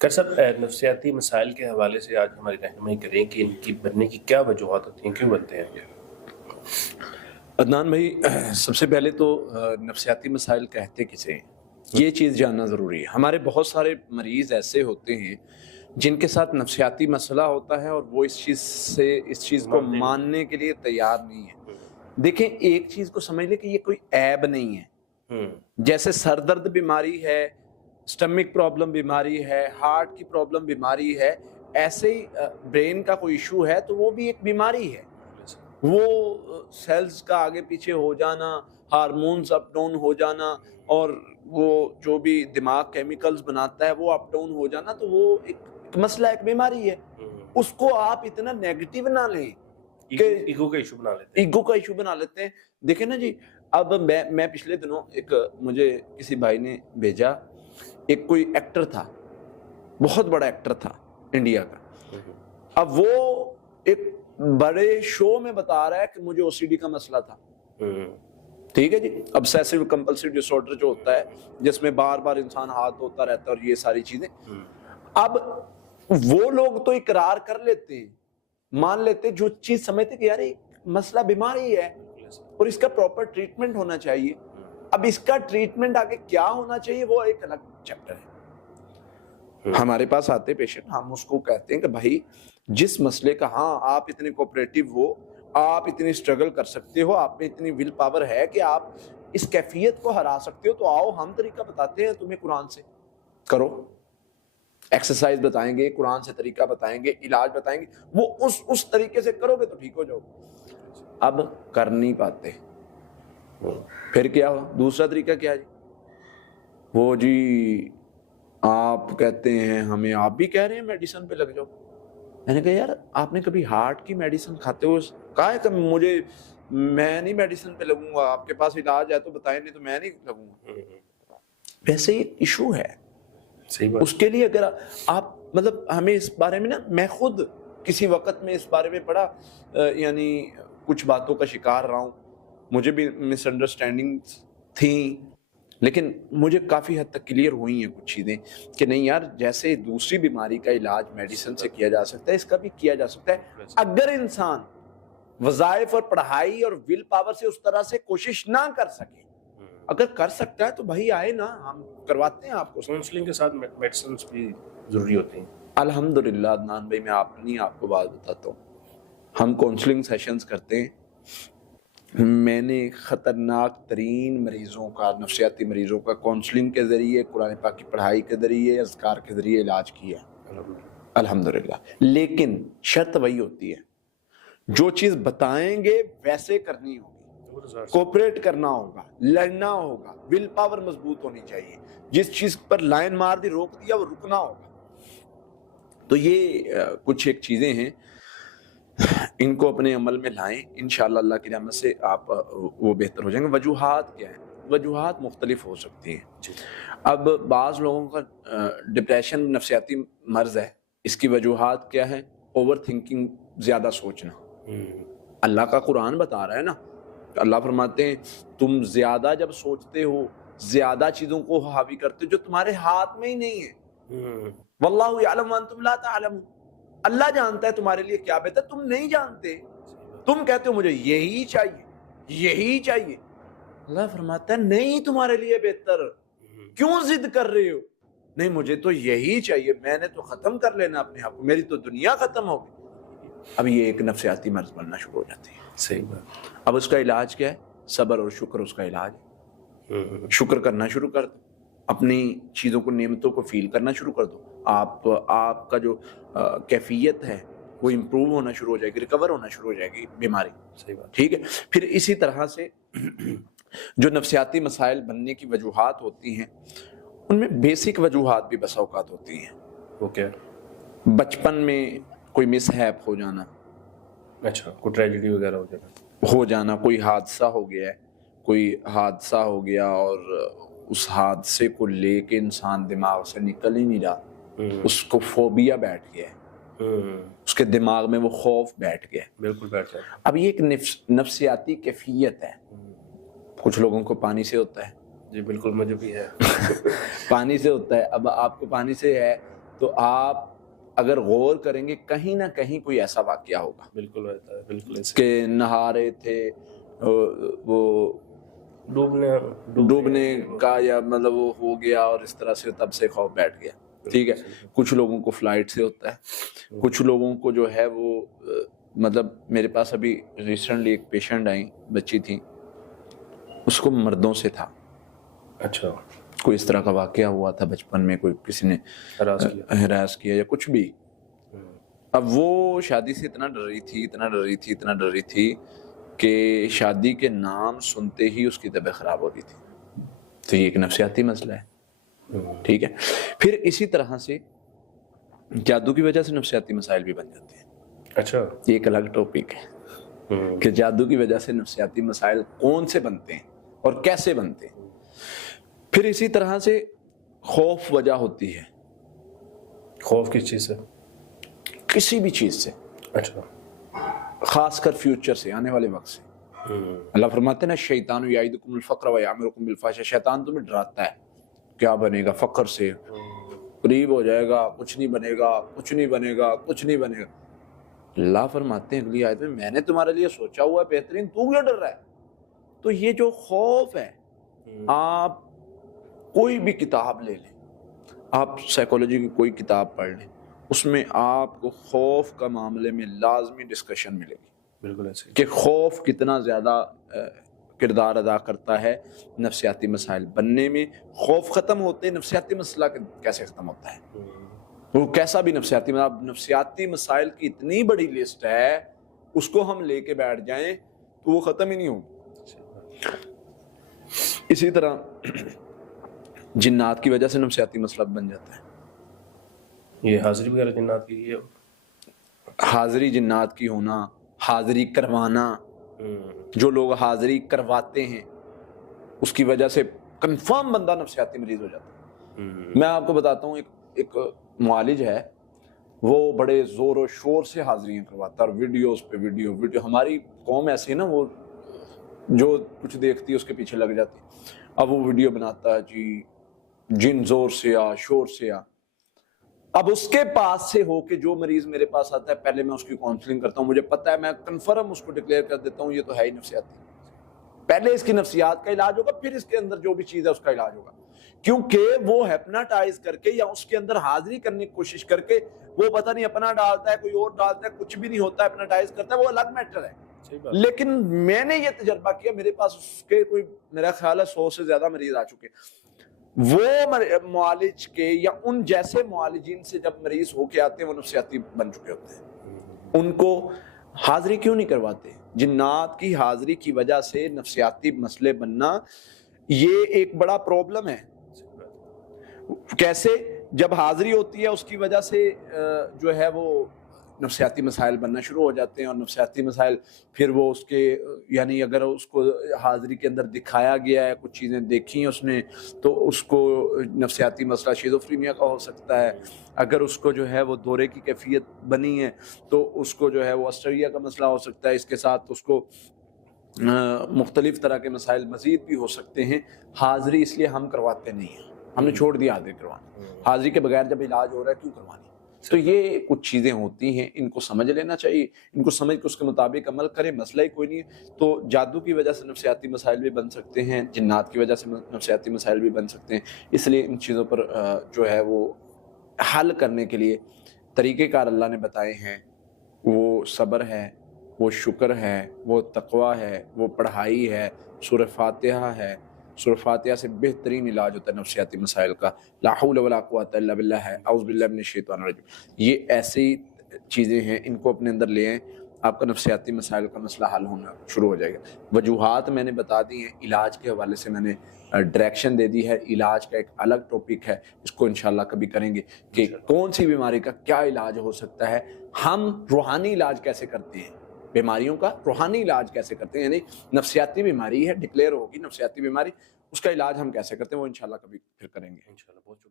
Doctor صاحب نفسیاتی مسائل کے حوالے سے آج ہماری رہنمائی کریں کہ ان کی بننے کی کیا وجوہات ہوتی ہیں، کیوں بنتے ہیں یہ؟ عدنان بھائی، سب سے پہلے تو نفسیاتی مسائل کہتے کسے ہیں یہ چیز جاننا ضروری ہے۔ ہمارے بہت سارے مریض ایسے ہوتے ہیں جن کے ساتھ نفسیاتی مسئلہ ہوتا ہے اور وہ اس چیز کو ماننے کے لیے تیار نہیں ہے۔ دیکھیں، ایک چیز کو سمجھ لیں کہ یہ کوئی عیب نہیں ہے۔ جیسے سر درد بیماری ہے، سٹمک پرابلم بیماری ہے، ہارٹ کی پرابلم بیماری ہے، ایسے ہی برین کا کوئی ایشو ہے تو وہ بھی ایک بیماری ہے۔ وہ سیلز کا آگے پیچھے ہو جانا، ہارمونز اپ ڈاؤن ہو جانا، اور وہ جو بھی دماغ کیمیکلز بناتا ہے وہ اپ ڈاؤن ہو جانا، تو وہ ایک مسئلہ، ایک بیماری ہے۔ اس کو آپ اتنا نیگیٹو نہ لیں کہ ایگو کا ایشو بنا لیتے ہیں۔ دیکھیں نا جی، اب میں پچھلے دنوں مجھے کسی بھائی نے بھیجا، ایک کوئی ایکٹر تھا، بہت بڑا ایکٹر تھا انڈیا کا۔ اب وہ ایک بڑے شو میں بتا رہا ہے کہ مجھے او سی ڈی کا مسئلہ تھا۔ ٹھیک ہے جی، obsessive compulsive disorder جو ہوتا ہے، جس میں بار بار انسان ہاتھ دھوتا رہتا ہے اور یہ ساری چیزیں۔ اب وہ لوگ تو اقرار کر لیتے ہیں، مان لیتے ہیں، جو چیز سمجھتے کہ یار یہ مسئلہ بیماری ہے اور اس کا پراپر ٹریٹمنٹ ہونا چاہیے۔ اب اس کا ٹریٹمنٹ آگے کیا ہونا چاہیے وہ ایک الگ چیپٹر ہے۔ ہمارے پاس آتے پیشنٹ، ہم اس کو کہتے ہیں کہ بھائی جس مسئلے کا آپ اتنے کوپریٹو ہو، آپ اتنی سٹرگل کر سکتے ہو، آپ میں اتنی ول پاور ہے کہ آپ اس کیفیت کو ہرا سکتے ہو، تو آؤ ہم طریقہ بتاتے ہیں تمہیں، قرآن سے کرو، ایکسرسائز بتائیں گے، قرآن سے طریقہ بتائیں گے، علاج بتائیں گے، وہ اس طریقے سے کرو گے تو ٹھیک ہو جاؤ۔ اب کر نہیں پاتے، پھر کیا ہو؟ دوسرا طریقہ کیا جی؟ وہ جی آپ کہتے ہیں ہمیں، آپ بھی کہہ رہے ہیں میڈیسن پہ لگ جاؤ۔ میں نے کہا یار آپ نے کبھی ہارٹ کی میڈیسن کھاتے ہو؟ کہا ہے کہ میں نہیں میڈیسن پہ لگوں گا، آپ کے پاس علاج ہے تو بتائیں، نہیں تو میں نہیں لگوں گا۔ ویسے ایک ایشو ہے، اس کے لیے اگر آپ مطلب ہمیں اس بارے میں نا، میں خود کسی وقت میں اس بارے میں بڑا یعنی کچھ باتوں کا شکار رہا ہوں، مجھے بھی مس انڈرسٹینڈنگ تھیں، لیکن مجھے کافی حد تک کلیئر ہوئی ہیں کچھ چیزیں کہ نہیں یار، جیسے دوسری بیماری کا علاج میڈیسن سے کیا جا سکتا ہے، اس کا بھی کیا جا سکتا ہے اگر انسان وظائف اور پڑھائی اور ول پاور سے اس طرح سے کوشش نہ کر سکے۔ اگر کر سکتا ہے تو بھائی آئے نا، ہم کرواتے ہیں آپ کو۔ کاؤنسلنگ کے ساتھ میڈیسنز بھی ضروری ہوتی ہیں۔ الحمدللہ عدنان بھائی، میں آپ کو بات بتاتا ہوں، ہم کاؤنسلنگ سیشنز کرتے ہیں۔ میں نے خطرناک ترین مریضوں کا، نفسیاتی مریضوں کا کاؤنسلنگ کے ذریعے، قرآن پاک کی پڑھائی کے ذریعے، اذکار کے ذریعے علاج کیا الحمدللہ۔ لیکن شرط وہی ہوتی ہے، جو چیز بتائیں گے ویسے کرنی ہوگی، کوپریٹ کرنا ہوگا، لڑنا ہوگا، ول پاور مضبوط ہونی چاہیے، جس چیز پر لائن مار دی، روک دیا، وہ رکنا ہوگا۔ تو یہ کچھ ایک چیزیں ہیں، ان کو اپنے عمل میں لائیں، انشاءاللہ اللہ کی رحمت سے آپ وہ بہتر ہو جائیں گے۔ وجوہات کیا ہیں؟ وجوہات مختلف ہو سکتی ہیں۔ اب بعض لوگوں کا ڈپریشن نفسیاتی مرض ہے، اس کی وجوہات کیا ہے؟ اوور تھنکنگ، زیادہ سوچنا۔ اللہ کا قرآن بتا رہا ہے نا، اللہ فرماتے ہیں تم زیادہ جب سوچتے ہو، زیادہ چیزوں کو حاوی کرتے ہو جو تمہارے ہاتھ میں ہی نہیں ہے۔ واللہ یعلم وانتم لا تعلمون، اللہ جانتا ہے تمہارے لیے کیا بہتر، تم نہیں جانتے، تم کہتے ہو مجھے یہی چاہیے، یہی چاہیے۔ اللہ فرماتا ہے نہیں تمہارے لیے بہتر، کیوں ضد کر رہے ہو؟ نہیں مجھے تو یہی چاہیے، میں نے تو ختم کر لینا اپنے آپ کو، میری تو دنیا ختم ہو گئی۔ اب یہ ایک نفسیاتی مرض بننا شروع ہو جاتی ہے۔ صحیح بات۔ اب اس کا علاج کیا ہے؟ صبر اور شکر اس کا علاج ہے۔ شکر کرنا شروع کر دو، اپنی چیزوں کو، نعمتوں کو فیل کرنا شروع کر دو، آپ کا جو کیفیت ہے وہ امپروو ہونا شروع ہو جائے گی، ریکور ہونا شروع ہو جائے گی بیماری۔ صحیح بات۔ ٹھیک ہے، پھر اسی طرح سے جو نفسیاتی مسائل بننے کی وجوہات ہوتی ہیں، ان میں بیسک وجوہات بھی بس اوقات ہوتی ہیں۔ وہ کیا؟ بچپن میں کوئی مس ہیپ ہو جانا، اچھا، کوئی ٹریجڈی وغیرہ ہو جانا، کوئی حادثہ ہو گیا ہے، کوئی حادثہ ہو گیا اور اس حادثے کو لے کے انسان دماغ سے نکل ہی نہیں رہا، اس کو فوبیا بیٹھ گیا ہے، اس کے دماغ میں وہ خوف بیٹھ گیا ہے۔ بالکل بیٹھ گیا۔ اب یہ ایک نفسیاتی کیفیت ہے۔ کچھ لوگوں کو پانی سے ہوتا ہے، جی بالکل، مجھے بھی ہے۔ پانی سے ہوتا ہے۔ اب آپ کو پانی سے ہے تو آپ اگر غور کریں گے کہیں نہ کہیں کوئی ایسا واقعہ ہوگا بالکل ہوتا ہے، بالکل ایسے کہ نہا رہے تھے وہ ڈوبنے کا یا مطلب وہ ہو گیا اور اس طرح سے تب سے خوف بیٹھ گیا. ٹھیک ہے. کچھ لوگوں کو فلائٹ سے ہوتا ہے, کچھ لوگوں کو جو ہے وہ مطلب میرے پاس ابھی ریسنٹلی ایک پیشنٹ آئی, بچی تھی, اس کو مردوں سے تھا. اچھا, کوئی اس طرح کا واقعہ ہوا تھا بچپن میں, کوئی کسی نے ہراس کیا یا کچھ بھی. اب وہ شادی سے اتنا ڈر رہی تھی کہ شادی کے نام سنتے ہی اس کی طبیعت خراب ہو رہی تھی. تو یہ ایک نفسیاتی مسئلہ ہے. ٹھیک ہے. پھر اسی طرح سے جادو کی وجہ سے نفسیاتی مسائل بھی بن جاتے ہیں. اچھا, یہ ایک الگ ٹاپک ہے کہ جادو کی وجہ سے نفسیاتی مسائل کون سے بنتے ہیں اور کیسے بنتے ہیں. پھر اسی طرح سے خوف وجہ ہوتی ہے. خوف کس چیز سے؟ کسی بھی چیز سے. اچھا, خاص کر فیوچر سے, آنے والے وقت سے. اللہ فرماتے ہیں نا, شیطان یعیدکم الفقر ویامرکم بالفحشاء, شیطان تمہیں ڈراتا ہے کیا بنے گا, فقر سے, قریب ہو جائے گا, کچھ نہیں بنے گا. اللہ فرماتے ہیں اگلی آیت میں نے تمہارے لیے سوچا ہوا ہے بہترین, تو کیوں ڈر رہا ہے؟ تو یہ جو خوف ہے, آپ کوئی بھی کتاب لے لیں, آپ سائیکالوجی کی کوئی کتاب پڑھ لیں, اس میں آپ کو خوف کا معاملے میں لازمی ڈسکشن ملے گی. بالکل ایسے کہ خوف کتنا زیادہ کردار ادا کرتا ہے نفسیاتی مسائل بننے میں. خوف ختم ہوتے ہیں, نفسیاتی مسئلہ کیسے ختم ہوتا ہے؟ وہ کیسا بھی نفسیاتی مسائل کی اتنی بڑی لسٹ ہے, اس کو ہم لے کے بیٹھ جائیں تو وہ ختم ہی نہیں ہوگا. اسی طرح جنات کی وجہ سے نفسیاتی مسئلہ بن جاتا ہے. یہ حاضری وغیرہ جنات کی ہے, حاضری جنات کی ہونا, حاضری کروانا, جو لوگ حاضری کرواتے ہیں اس کی وجہ سے کنفرم بندہ نفسیاتی مریض ہو جاتا ہے. میں آپ کو بتاتا ہوں, ایک معالج ہے, وہ بڑے زور و شور سے حاضریاں کرواتا ہے, اور ویڈیوز پہ ویڈیو. ہماری قوم ایسی ہے نا, وہ جو کچھ دیکھتی ہے اس کے پیچھے لگ جاتی ہے. اب وہ ویڈیو بناتا ہے, جی جن زور سے آ, شور سے آ. اب اس کے پاس سے ہو کے جو مریض میرے پاس آتا ہے, پہلے میں اس کی کاؤنسلنگ کرتا ہوں, مجھے پتا ہے, میں کنفرم اس کو ڈکلیئر کر دیتا ہوں یہ تو ہے ہی نفسیاتی. پہلے اس کی نفسیات کا علاج ہوگا, پھر اس کے اندر جو بھی چیز ہے اس کا علاج ہوگا. کیونکہ وہ ہیپناٹائز کر کے یا اس کے اندر حاضری کرنے کی کوشش کر کے, وہ پتہ نہیں اپنا ڈالتا ہے, کوئی اور ڈالتا ہے, کچھ بھی نہیں ہوتا, ہیپناٹائز کرتا ہے, وہ الگ میٹر ہے. لیکن میں نے یہ تجربہ کیا, میرے پاس اس کے کوئی میرا خیال ہے 100 سے زیادہ مریض آ چکے. وہ معالج کے یا ان جیسے معالجین سے جب مریض ہو کے آتے ہیں, وہ نفسیاتی بن چکے ہوتے ہیں. ان کو حاضری کیوں نہیں کرواتے؟ جنات کی حاضری کی وجہ سے نفسیاتی مسئلے بننا یہ ایک بڑا پرابلم ہے. کیسے؟ جب حاضری ہوتی ہے اس کی وجہ سے جو ہے وہ نفسیاتی مسائل بننا شروع ہو جاتے ہیں. اور نفسیاتی مسائل پھر وہ اس کے یعنی اگر اس کو حاضری کے اندر دکھایا گیا ہے, کچھ چیزیں دیکھی ہیں اس نے, تو اس کو نفسیاتی مسئلہ شیزوفرینیا کا ہو سکتا ہے. اگر اس کو جو ہے وہ دورے کی کیفیت بنی ہے تو اس کو جو ہے وہ اسٹریا کا مسئلہ ہو سکتا ہے. اس کے ساتھ اس کو مختلف طرح کے مسائل مزید بھی ہو سکتے ہیں. حاضری اس لیے ہم کرواتے نہیں ہیں, ہم نے چھوڑ دیا حاضری کروانا. حاضری کے بغیر جب علاج ہو رہا ہے کیوں کروانی؟ تو یہ کچھ چیزیں ہوتی ہیں, ان کو سمجھ لینا چاہیے, ان کو سمجھ کے اس کے مطابق عمل کریں, مسئلہ ہی کوئی نہیں ہے. تو جادو کی وجہ سے نفسیاتی مسائل بھی بن سکتے ہیں, جنات کی وجہ سے نفسیاتی مسائل بھی بن سکتے ہیں. اس لیے ان چیزوں پر جو ہے وہ حل کرنے کے لیے طریقہ کار اللہ نے بتائے ہیں. وہ صبر ہے, وہ شکر ہے, وہ تقوی ہے, وہ پڑھائی ہے, سورہ فاتحہ ہے. سورہ فاتحہ سے بہترین علاج ہوتا ہے نفسیاتی مسائل کا. لا حول ولا قوت الا باللہ ہے, اعوذ باللہ من الشیطان الرجیم. یہ ایسی چیزیں ہیں, ان کو اپنے اندر لے آئیں, آپ کا نفسیاتی مسائل کا مسئلہ حل ہونا شروع ہو جائے گا. وجوہات میں نے بتا دی ہیں, علاج کے حوالے سے میں نے ڈائریکشن دے دی ہے. علاج کا ایک الگ ٹاپک ہے, اس کو انشاءاللہ کبھی کریں گے کہ کون سی بیماری کا کیا علاج ہو سکتا ہے. ہم روحانی علاج کیسے کرتے ہیں, بیماریوں کا روحانی علاج کیسے کرتے ہیں, یعنی نفسیاتی بیماری ہے, ڈکلیئر ہوگی نفسیاتی بیماری, اس کا علاج ہم کیسے کرتے ہیں, وہ انشاءاللہ کبھی پھر کریں گے. انشاءاللہ. بہت شکریہ.